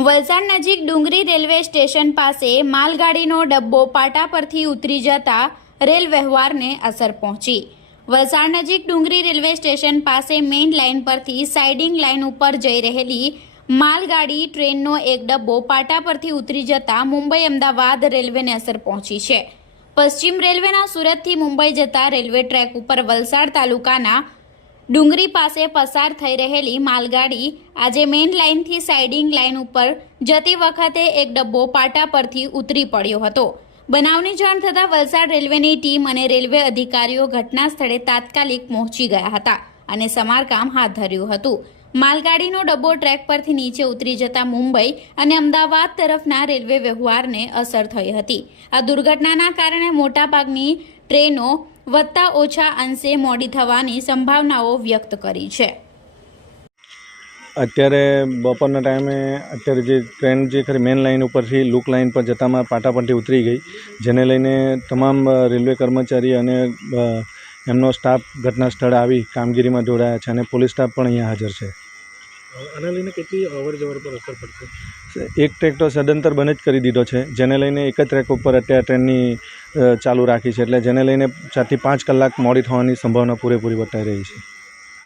વલસાડ નજીક ડુંગરી railway station પાસે માલગાડીનો ડબ્બો પાટા પરથી ઉતરી જતા રેલ વ્યવહારને અસર પહોંચી। વલસાડ નજીક ડુંગરી રેલવે સ્ટેશન પાસે મેઇન લાઇન પરથી સાઇડિંગ લાઇન ઉપર જઈ રહેલી માલગાડી ટ્રેનનો એક ડબ્બો પાટા પરથી ઉતરી જતા મુંબઈ અમદાવાદ રેલવેને અસર પહોંચી છે। પશ્ચિમ રેલવેના સુરતથી મુંબઈ જતા રેલવે ટ્રેક ઉપર વલસાડ તાલુકાના ડુંગરી પાસે પસાર થઈ રહેલી માલગાડી આજે મેઇન લાઇનથી સાઇડિંગ લાઇન ઉપર જતી વખતે એક ડબ્બો પાટા પરથી ઉતરી પડ્યો હતો। બનાવની જાણ થતાં વલસાડ રેલવેની ટીમ અને રેલવે અધિકારીઓ ઘટના સ્થળે તાત્કાલિક પહોંચી ગયા હતા અને સમારકામ હાથ ધર્યું હતું। માલગાડીનો ડબ્બો ટ્રેક પરથી નીચે ઉતરી જતા મુંબઈ અને અમદાવાદ તરફના રેલવે વ્યવહારને અસર થઈ હતી। આ દુર્ઘટનાના કારણે મોટાભાગની ટ્રેનો વધતા ઓછા અંશે મોડી થવાની સંભાવનાઓ વ્યક્ત કરી છે। અત્યારે બપોરના ટાઈમે અત્યારે જે ટ્રેન જે ખરી મેઇન લાઇન ઉપરથી લૂક લાઇન પર જતામાં પાટા પરથી ઉતરી ગઈ, જેને લઈને તમામ રેલવે કર્મચારી અને એમનો સ્ટાફ ઘટના સ્થળે આવી કામગીરીમાં જોડાયા છે અને પોલીસ સ્ટાફ પણ અહીંયા હાજર છે। આના લઈને કેટલી અવર જવર પર અસર પડશે? એક ટ્રેક તો સદંતર બંધ જ કરી દીધો છે, જેને લઈને એક જ ટ્રેક ઉપર અત્યારે ટ્રેનની ચાલુ રાખી છે, એટલે જેને લઈને 4 થી 5 કલાક મોડી થવાની સંભાવના પૂરેપૂરી વર્તાઈ રહી છે।